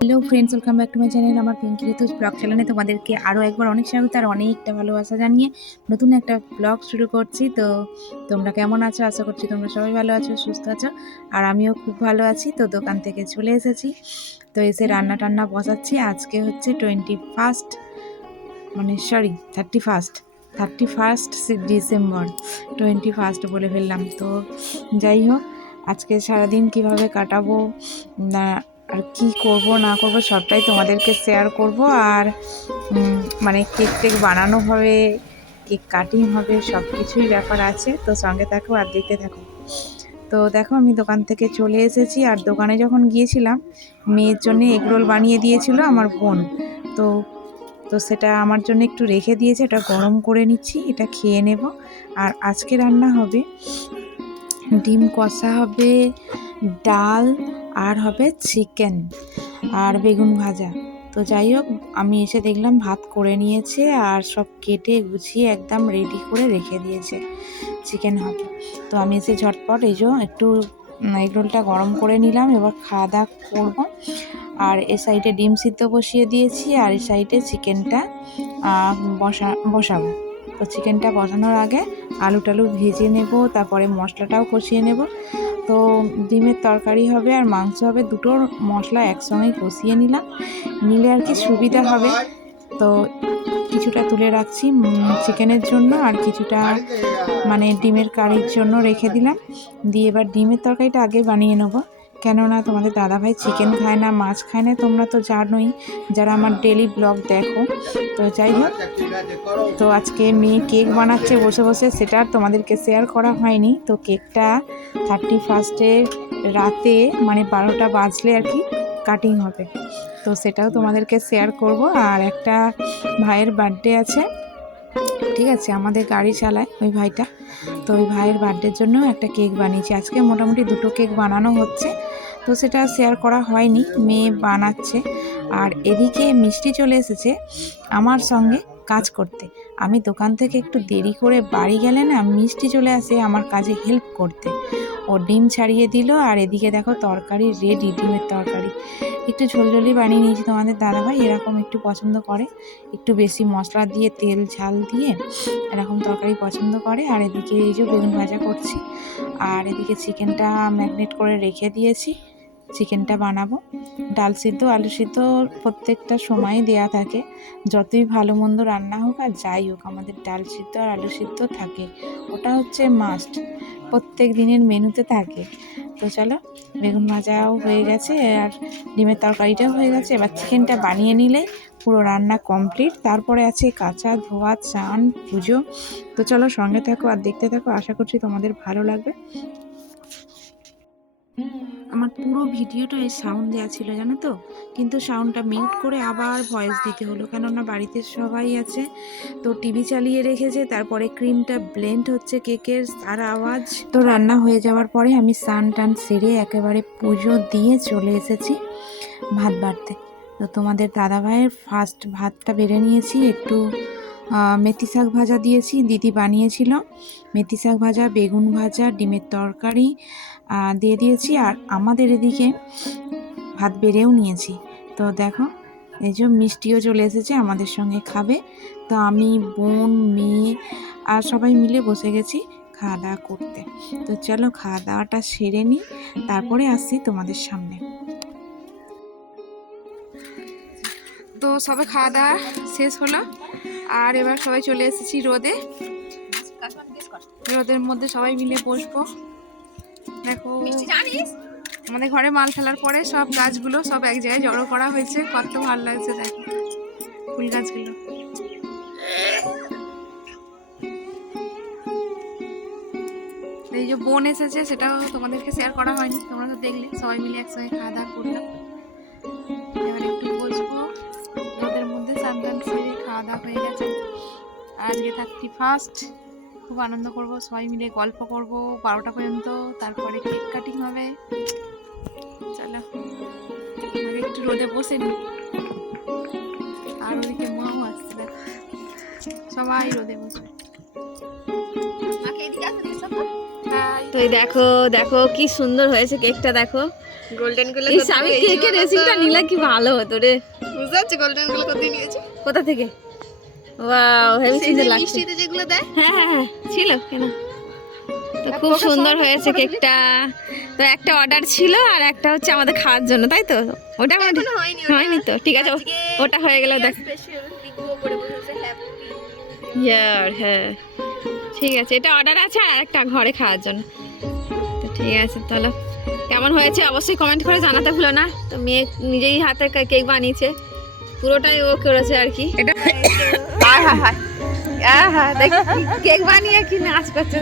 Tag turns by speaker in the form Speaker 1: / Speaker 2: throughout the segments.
Speaker 1: Hello friends welcome back to my channel আমার Pinky ঋতুজ blog চ্যানেলে তোমাদেরকে আরও একবার অনেক স্বাগত আর অনেকটা ভালোবাসা জানিয়ে নতুন একটা ব্লগ শুরু করছি। তো তোমরা কেমন আছো? আশা করছি তোমরা সবাই ভালো আছো, সুস্থ আছো। আর আমিও খুব ভালো আছি। তো দোকান থেকে চলে এসেছি। তো এসে রান্না টান্না বসাচ্ছি। আজকে হচ্ছে টোয়েন্টি ফার্স্ট মানে sorry thirty first thirty first December twenty first বলে ফেললাম। তো যাই হোক, আজকে সারাদিন কীভাবে কাটাবো, না আর কি করব, না করব সবটাই তোমাদেরকে শেয়ার করব আর মানে কেক টেক বানানো হবে কেক কাটিং হবে সব কিছুই ব্যাপার আছে, তো সঙ্গে থাকো আর দেখতে থাকো। তো দেখো আমি দোকান থেকে চলে এসেছি আর দোকানে যখন গিয়েছিলাম, মেয়ের জন্য এগরোল বানিয়ে দিয়েছিল আমার বোন। তো তো সেটা আমার জন্য একটু রেখে দিয়েছে, এটা গরম করে নিচ্ছি, এটা খেয়ে নেব। আর আজকে রান্না হবে, ডিম কষা হবে, ডাল আর হবে চিকেন আর বেগুন ভাজা। তো যাই হোক আমি এসে দেখলাম ভাত করে নিয়েছে আর সব কেটে গুছিয়ে একদম রেডি করে রেখে দিয়েছে চিকেন হবে। তো আমি এসে ঝটপট এই একটু এগরোলটা গরম করে নিলাম, এবার খাওয়া দাওয়া করব। আর এ সাইডে ডিম সিদ্ধ বসিয়ে দিয়েছি আর এই সাইডে চিকেনটা বসা, বসাবো। তো চিকেনটা বসানোর আগে আলু টালু ভেজে নেব, তারপরে মশলাটাও কষিয়ে নেব। তো ডিমের তরকারি হবে আর মাংস হবে দুটোর মশলা একসঙ্গেই কষিয়ে নিলাম। নিলে আর কি সুবিধা হবে। তো কিছুটা তুলে রাখছি চিকেনের জন্য আর কিছুটা মানে ডিমের কারির জন্য রেখে দিলাম। দিয়ে এবার ডিমের তরকারিটা আগে বানিয়ে নেব। কেননা তোমাদের দাদাভাই চিকেন খায় না, মাছ খায় না, তোমরা তো জানোই, যারা আমার ডেলি ব্লগ দেখো। তো যাই হোক, তো আজকে মেয়ে কেক বানাচ্ছে, বসে বসে সেটা আর তোমাদেরকে শেয়ার করা হয়নি। তো কেকটা থার্টি ফার্স্টের রাতে মানে বারোটা বাজলে আর কি কাটিং হবে। তো সেটাও তোমাদেরকে শেয়ার করব। আর একটা ভাইয়ের বার্থডে আছে ঠিক আছে, আমাদের গাড়ি চালায় ওই ভাইটা। তো ওই ভাইয়ের বার্থডের জন্য একটা কেক বানিয়েছি। আজকে মোটামুটি দুটো কেক বানানো হচ্ছে। তো সেটা শেয়ার করা হয়নি, মেয়ে বানাচ্ছে। আর এদিকে মিষ্টি চলে এসেছে আমার সঙ্গে কাজ করতে। আমি দোকান থেকে একটু দেরি করে বাড়ি গেলে না মিষ্টি চলে আসে আমার কাজে হেল্প করতে। ও ডিম ছাড়িয়ে দিল আর এদিকে দেখো তরকারি রেডি ডিমের তরকারি। একটু ঝোলঝোলি বানিয়ে নিয়েছি তোমাদের দাদাভাই, এরকম একটু পছন্দ করে। একটু বেশি মশলা দিয়ে, তেল, ঝাল দিয়ে এরকম তরকারি পছন্দ করে। আর এদিকে এই যে বেগুন ভাজা করছি। আর এদিকে চিকেনটা ম্যাগনেট করে রেখে দিয়েছি। চিকেনটা বানাবো। ডাল সিদ্ধ, আলু সিদ্ধ প্রত্যেকটা সময় দেয়া থাকে। যতই ভালো মন্দ রান্না হোক আর যাই হোক, আমাদের ডাল সিদ্ধ আর আলু সিদ্ধ থাকে। ওটা হচ্ছে মাস্ট প্রত্যেক দিনের মেনুতে থাকে। তো চলো, বেগুন ভাজাও হয়ে গেছে আর ডিমের তরকারিটাও হয়ে গেছে। এবার চিকেনটা বানিয়ে নিলে পুরো রান্না কমপ্লিট তারপরে আছে কাঁচা ধোয়া, চান, পুজো। তো চলো সঙ্গে থাকো আর দেখতে থাকো। আশা করছি তোমাদের ভালো লাগবে। আমার পুরো ভিডিওটায় সাউন্ড দেওয়া ছিল, জানো তো? কিন্তু সাউন্ডটা মিউট করে আবার ভয়েস দিতে হলো, কেননা বাড়িতে সবাই আছে। তো টিভি চালিয়ে রেখেছে, তারপরে ক্রিমটা ব্লেন্ড হচ্ছে কেকের, তার আওয়াজ। তো রান্না হয়ে যাওয়ার পরে আমি স্নান টান সেরে একেবারে পুজো দিয়ে চলে এসেছি ভাত বাড়তে। তো তোমাদের দাদা ভাইয়ের ফার্স্ট ভাতটা বেড়ে নিয়েছি, একটু মেথি শাক ভাজা দিয়েছি, দিদি বানিয়েছিল। মেথি শাক ভাজা, বেগুন ভাজা, ডিমের তরকারি দিয়ে দিয়েছি। আর আমাদের এদিকে ভাত বেড়েও নিয়েছি। তো দেখো, এই যে মিষ্টিও চলে এসেছে, আমাদের সঙ্গে খাবে। তো আমি, বোন, মেয়ে আর সবাই মিলে বসে গেছি খাওয়া দাওয়া করতে। তো চলো, খাওয়া দাওয়াটা সেরে নিই। তারপরে আসছি তোমাদের সামনে। তো সবে খাওয়া দাওয়া শেষ হলো। আর এবার সবাই চলে এসেছি রোদে। রোদের মধ্যে সবাই মিলে বসবো। দেখো, আমাদের ঘরে মাল ফেলার পরে সব গাছগুলো সব এক জায়গায় জড়ো করা হয়েছে। কত ভালো লাগছে দেখো, ফুল গাছগুলো। এই যে বোন এসেছে, সেটাও তোমাদেরকে শেয়ার করা হয়নি। তোমরা তো দেখলে, সবাই মিলে একসঙ্গে খাওয়া দাওয়া করলাম। এবার একটু বসবো। স্নান টান সেরে খাওয়া দাওয়া হয়ে গেছে। আজকে থার্টি ফার্স্ট খুব আনন্দ করব সবাই মিলে গল্প করব বারোটা পর্যন্ত তারপরে কেক কাটিং হবে। চলো একটু রোদে বসে নি। আর ওদিকে মাও আসছে দেখো। সবাই রোদে বসে।
Speaker 2: তো এই দেখো দেখো কি সুন্দর হয়েছে কেকটা দেখো। গোল্ডেনগুলো
Speaker 3: এই আমি কেকের রেসিপিটা নিলে কি ভালো হতো রে।
Speaker 2: বুঝতে পারছি গোল্ডেনগুলো কত নিয়েছে
Speaker 3: কোথা থেকে? ওয়াও হেভি সুন্দর লাগছে।
Speaker 2: মিষ্টিতে যেগুলো দেয়?
Speaker 3: হ্যাঁ হ্যাঁ হ্যাঁ ছিল কেন? তো খুব সুন্দর হয়েছে কেকটা। তো একটা অর্ডার ছিল আর একটা হচ্ছে আমাদের খাওয়ার জন্য তাই তো? ওটা
Speaker 2: হয়নি
Speaker 3: হয়নি তো? ঠিক আছে ওটা হয়ে গেল দেখ। ইয়ার হ্যাঁ ঠিক আছে এটা অর্ডার আছে আর একটা ঘরে খাওয়ার জন্য। তো ঠিক আছে তাহলে। কেমন হয়েছে? অবশ্যই কমেন্ট করে জানাতে ভুলো না। তো মেয়ে নিজেই হাতে কেক বানিয়েছে। পুরোটাই ও করেছে আর কি।
Speaker 1: এটা
Speaker 3: আয় আয় হায় দেখ কেক বানিয়ে কি নাচ করছে।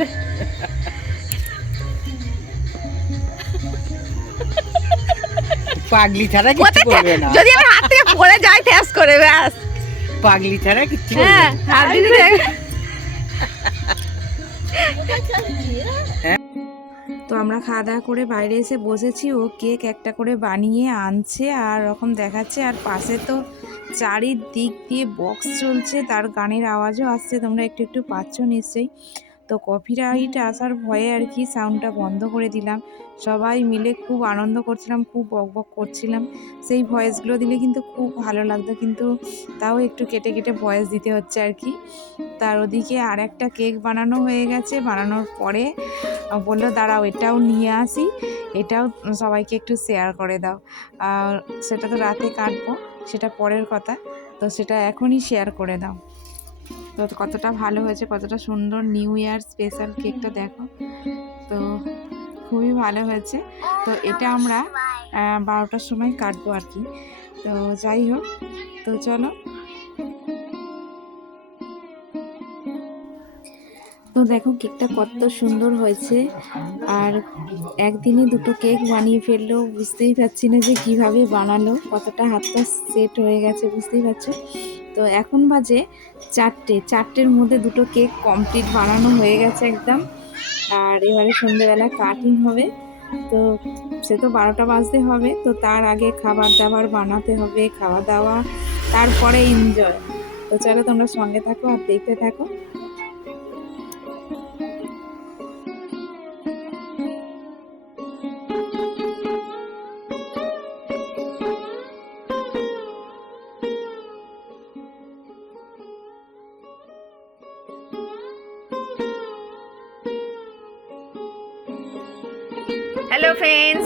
Speaker 4: পাগলি ছাড়া কিছু করবে না।
Speaker 3: যদি আমার হাত থেকে পড়ে যায় ট্যাস করে ব্যাস।
Speaker 4: পাগলি ছাড়া কিছু
Speaker 3: হ্যাঁ হাত দেখ।
Speaker 1: তো আমরা খাওয়া দাওয়া করে বাইরে এসে বসেছি। ও কেক একটা করে বানিয়ে আনছে আর রকম দেখাচ্ছে। আর পাশে তো চারিদিক দিয়ে বক্স চলছে। তার গানের আওয়াজও আসছে। তোমরা একটু একটু পাচ্ছ নিশ্চয়ই। তো কপিরাইট আসার ভয়ে আর কি সাউন্ডটা বন্ধ করে দিলাম। সবাই মিলে খুব আনন্দ করছিলাম, খুব বক বক করছিলাম। সেই ভয়েসগুলো দিলে কিন্তু খুব ভালো লাগতো, কিন্তু তাও একটু কেটে কেটে ভয়েস দিতে হচ্ছে আর কি। তার ওদিকে আর একটা কেক বানানো হয়ে গেছে, বানানোর পরে বলল, দাঁড়াও, এটাও নিয়ে আসি। এটাও সবাইকে একটু শেয়ার করে দাও। আর সেটা তো রাতে কাটবো, সেটা পরের কথা। তো সেটা এখনই শেয়ার করে দাও। তো কতটা ভালো হয়েছে, কতটা সুন্দর নিউ ইয়ার স্পেশাল কেকটা দেখো। তো খুবই ভালো হয়েছে। তো এটা আমরা বারোটার সময় কাটবো আর কি। তো যাই হোক, তো চলো। তো দেখো কেকটা কত সুন্দর হয়েছে। আর একদিনে দুটো কেক বানিয়ে ফেলল, বুঝতেই পারছি না যে কীভাবে বানালো। কতটা হাতটা সেট হয়ে গেছে, বুঝতেই পারছ? তো এখন বাজে চারটে। চারটের মধ্যে দুটো কেক কমপ্লিট বানানো হয়ে গেছে একদম। আর এবারে সন্ধ্যেবেলা কাটিং হবে। তো সে তো বারোটা বাজতে হবে। তো তার আগে খাবার দাবার বানাতে হবে, খাওয়া দাওয়া, তারপরে এনজয় তো চলো তোমরা সঙ্গে থাকো আর দেখতে থাকো।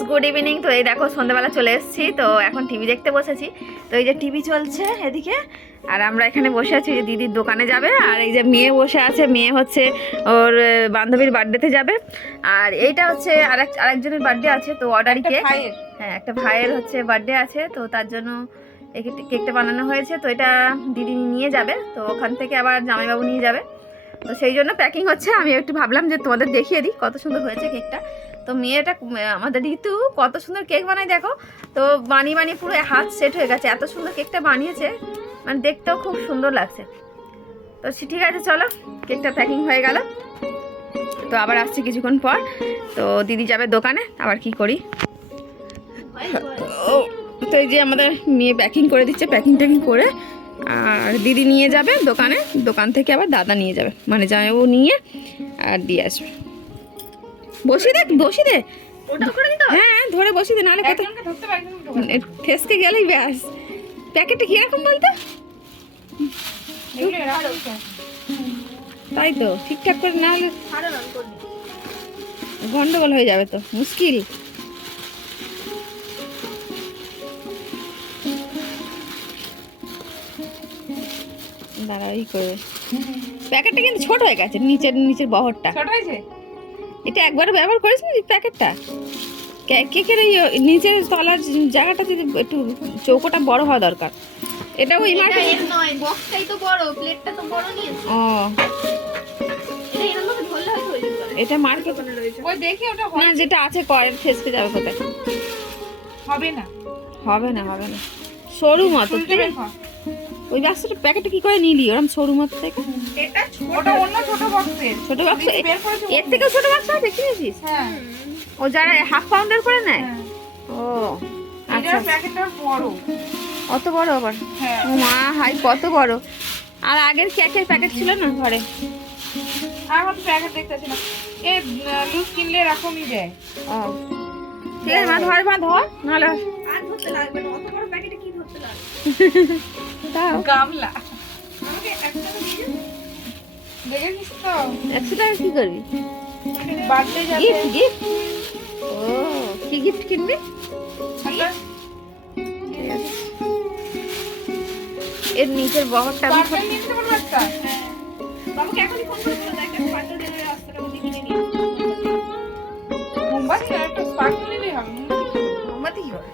Speaker 3: ফ্রেন্ডস গুড ইভিনিং তো এই দেখো সন্ধ্যাবেলা চলে এসেছি। তো এখন টিভি দেখতে বসেছি। তো এই যে টিভি চলছে এদিকে। আর আমরা এখানে বসে আছি যে দিদির দোকানে যাবে। আর এই যে মেয়ে বসে আছে মেয়ে হচ্ছে ওর বান্ধবীর বার্থডেতে যাবে। আর এইটা হচ্ছে আরেক আরেকজনের বার্থডে আছে তো অর্ডারি কেক হ্যাঁ একটা ভাইয়ের হচ্ছে বার্থডে আছে তো তার জন্য কেকটা বানানো হয়েছে। তো এটা দিদি নিয়ে যাবে তো ওখান থেকে আবার জামাইবাবু নিয়ে যাবে। তো সেই জন্য প্যাকিং হচ্ছে। আমি একটু ভাবলাম যে তোমাদের দেখিয়ে দিই কত সুন্দর হয়েছে কেকটা তো মেয়েটা আমাদের ঋতু কত সুন্দর কেক বানায়, দেখো। তো বানিয়ে বানিয়ে পুরো হাত সেট হয়ে গেছে। এত সুন্দর কেকটা বানিয়েছে মানে দেখতেও খুব সুন্দর লাগছে। তো ঠিক আছে, চলো, কেকটা প্যাকিং হয়ে গেল। তো আবার আসছি কিছুক্ষণ পর। তো দিদি যাবে দোকানে, আবার কি করি? তো এই যে আমাদের মেয়ে প্যাকিং করে দিচ্ছে প্যাকিং ট্যাকিং করে। আর দিদি নিয়ে যাবে দোকানে, দোকান থেকে আবার দাদা নিয়ে যাবে। মানে জামাইবাবু নিয়ে আর দিয়ে আসবে। বসি দে বসি দে। হ্যাঁ ধরে বসি দে নাহলে কত ফেসকে গেলেই ব্যাস। প্যাকেটটা কীরকম বলতো? তাই তো ঠিকঠাক করে না হলে গন্ডগোল হয়ে যাবে তো মুশকিল। দাঁড়া এই করে। প্যাকেটটা কিন্তু ছোট হয়ে গেছে নিচের নিচের বহরটা।
Speaker 1: ছোট হয়েছে?
Speaker 3: এটা একবারও ব্যবহার করেছিস না প্যাকেটটা? কেকের এই নিচের তলার জায়গাটা যদি একটু চৌকোটা বড় হওয়া দরকার। এটা ওই মার্কেট
Speaker 2: নয় বক্সটাই তো বড় প্লেটটা তো বড় নিয়েছে।
Speaker 3: ও।
Speaker 2: এটা
Speaker 3: মার্কেট
Speaker 1: ওই দেখি ওটা
Speaker 3: না যেটা আছে করের ফেসকে যাবে কোথায়।
Speaker 1: হবে না।
Speaker 3: হবে না হবে না। সরু মতো ওই বাক্সটা প্যাকেটটা কি করে নিলি ওরম সরু মতো থেকে?
Speaker 1: এটা অন্য ছোট বক্সের
Speaker 3: ছোট বাক্স এর থেকেও ছোট বাক্স আছে দেখেছিস
Speaker 1: হ্যাঁ।
Speaker 3: ও যারা হাফ পাউন্ডের করে নেয়?
Speaker 1: হ্যাঁ।
Speaker 3: ও আচ্ছা।
Speaker 1: প্যাকেটটা বড়।
Speaker 3: অত বড় আবার?
Speaker 1: হ্যাঁ।
Speaker 3: মা হাই কত বড়। আর আগের কেকের প্যাকেট ছিল না ঘরে?
Speaker 1: আর প্যাকেট দেখতেছি না এ লুজ কিনলে এরকমই দেয়।
Speaker 3: ও। ঠিক আছে মা ধর মা ধর নাহলে
Speaker 2: আর ধরতে লাগবে না অত বড় প্যাকেটে কি ধরতে লাগবে?
Speaker 3: দাও।
Speaker 4: গামলা।
Speaker 3: একশো টাকা কি করবি?
Speaker 4: বার্থডে
Speaker 3: গিফট গিফট ও কি গিফট কিনবি? এর নিচের বহরটা আমি
Speaker 2: বাবাকে এখনই ফোন পাঁচটা রাস্তাটা কিনে নিয়ে
Speaker 4: মোমবাতি একটা হবে
Speaker 3: মোমবাতি কি হবে?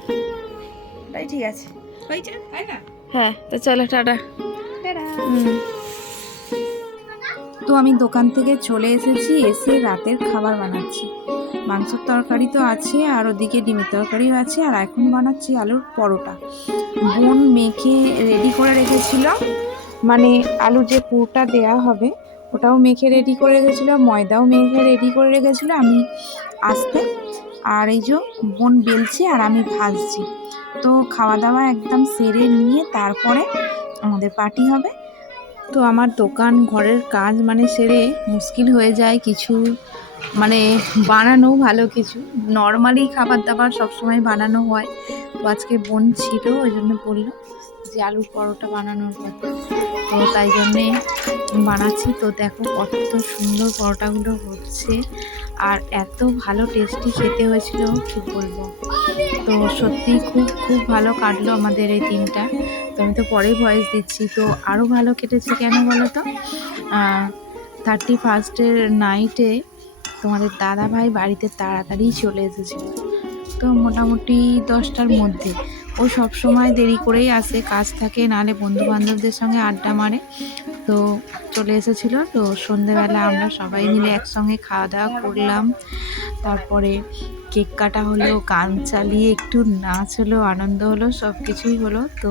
Speaker 3: তাই ঠিক আছে।
Speaker 2: হয়েছে?
Speaker 4: তাই না?
Speaker 3: হ্যাঁ তো চলো টাটা।
Speaker 1: তো আমি দোকান থেকে চলে এসেছি এসে রাতের খাবার বানাচ্ছি। মাংসের তরকারি তো আছে আর ওদিকে ডিমের তরকারিও আছে আর এখন বানাচ্ছি আলুর পরোটা। বোন মেখে রেডি করে রেখেছিল মানে আলুর যে পুরটা দেয়া হবে ওটাও মেখে রেডি করে রেখেছিল ময়দাও মেখে রেডি করে রেখেছিল আমি আসতে। আর এই যে বোন বেলছে আর আমি ভাজছি। তো খাওয়া দাওয়া একদম সেরে নিয়ে তারপরে আমাদের পার্টি হবে। তো আমার দোকান ঘরের কাজ মানে সেরে মুশকিল হয়ে যায় কিছু মানে বানানো ভালো কিছু। নর্মালি খাবার দাবার সবসময় বানানো হয়। তো আজকে বোন ছিল, ওই জন্য বলল যে আলুর পরোটা বানানোর কথা। তো তাই জন্যে বানাচ্ছি। তো দেখো কত সুন্দর পরোটাগুলো হচ্ছে। আর এত ভালো টেস্টি খেতে হয়েছিল, কি বলব? তো সত্যি খুব খুব ভালো কাটলো আমাদের এই দিনটা তো আমি তো পরেই ভয়েস দিচ্ছি, তো আরও ভালো কেটেছে কেন বলো তো? থার্টি ফার্স্টের নাইটে তোমাদের দাদা ভাই বাড়িতে তাড়াতাড়ি চলে এসেছিল। তো মোটামুটি দশটার মধ্যে। ও সব সময় দেরি করেই আসে, কাজ থাকে, নাহলে বন্ধু বান্ধবদের সঙ্গে আড্ডা মারে। তো চলে এসেছিল। তো সন্ধেবেলা আমরা সবাই মিলে একসঙ্গে খাওয়া দাওয়া করলাম। তারপরে কেক কাটা হলো, গান চালিয়ে একটু নাচ হলো, আনন্দ হলো সব কিছুই হলো। তো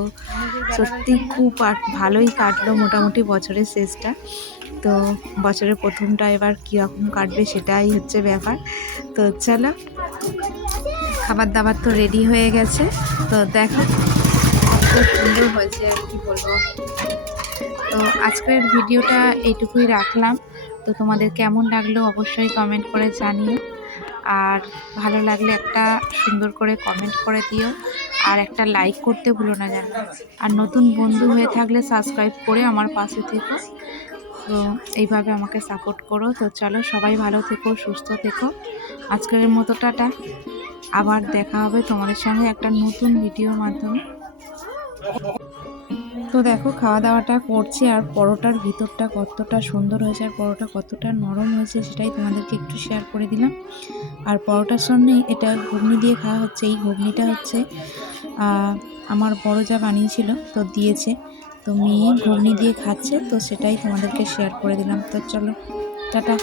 Speaker 1: সত্যি খুব ভালোই কাটলো মোটামুটি বছরের শেষটা। তো বছরের প্রথমটা এবার কীরকম কাটবে সেটাই হচ্ছে ব্যাপার। তো চলো খাবার দাবার তো রেডি হয়ে গেছে। তো দেখো সুন্দর হয়েছে আর কি বলব। তো আজকের ভিডিওটা এইটুকুই রাখলাম। তো তোমাদের কেমন লাগল অবশ্যই কমেন্ট করে জানিও। আর ভালো লাগলে একটা সুন্দর করে কমেন্ট করে দিও। আর একটা লাইক করতে ভুলো না যেন। আর নতুন বন্ধু হয়ে থাকলে সাবস্ক্রাইব করে আমার পাশে থেকো। তো এইভাবে আমাকে সাপোর্ট করো। তো চলো সবাই ভালো থেকো, সুস্থ থেকো। আজকের মতো টাটা। আবার দেখা হবে তোমাদের সঙ্গে একটা নতুন ভিডিওর মাধ্যমে। তো দেখো খাওয়া দাওয়াটা করছি আর পরোটার ভিতরটা কতটা সুন্দর হয়েছে আর পরোটা কতটা নরম হয়েছে সেটাই তোমাদেরকে একটু শেয়ার করে দিলাম। আর পরোটার সঙ্গে এটা ঘুগনি দিয়ে খাওয়া হচ্ছে। এই ঘুগনিটা হচ্ছে আমার বড় যা বানিয়েছিল তো দিয়েছে। তো মেয়ে ঘুগনি দিয়ে খাচ্ছে তো সেটাই তোমাদেরকে শেয়ার করে দিলাম। তো চলো, টাটা।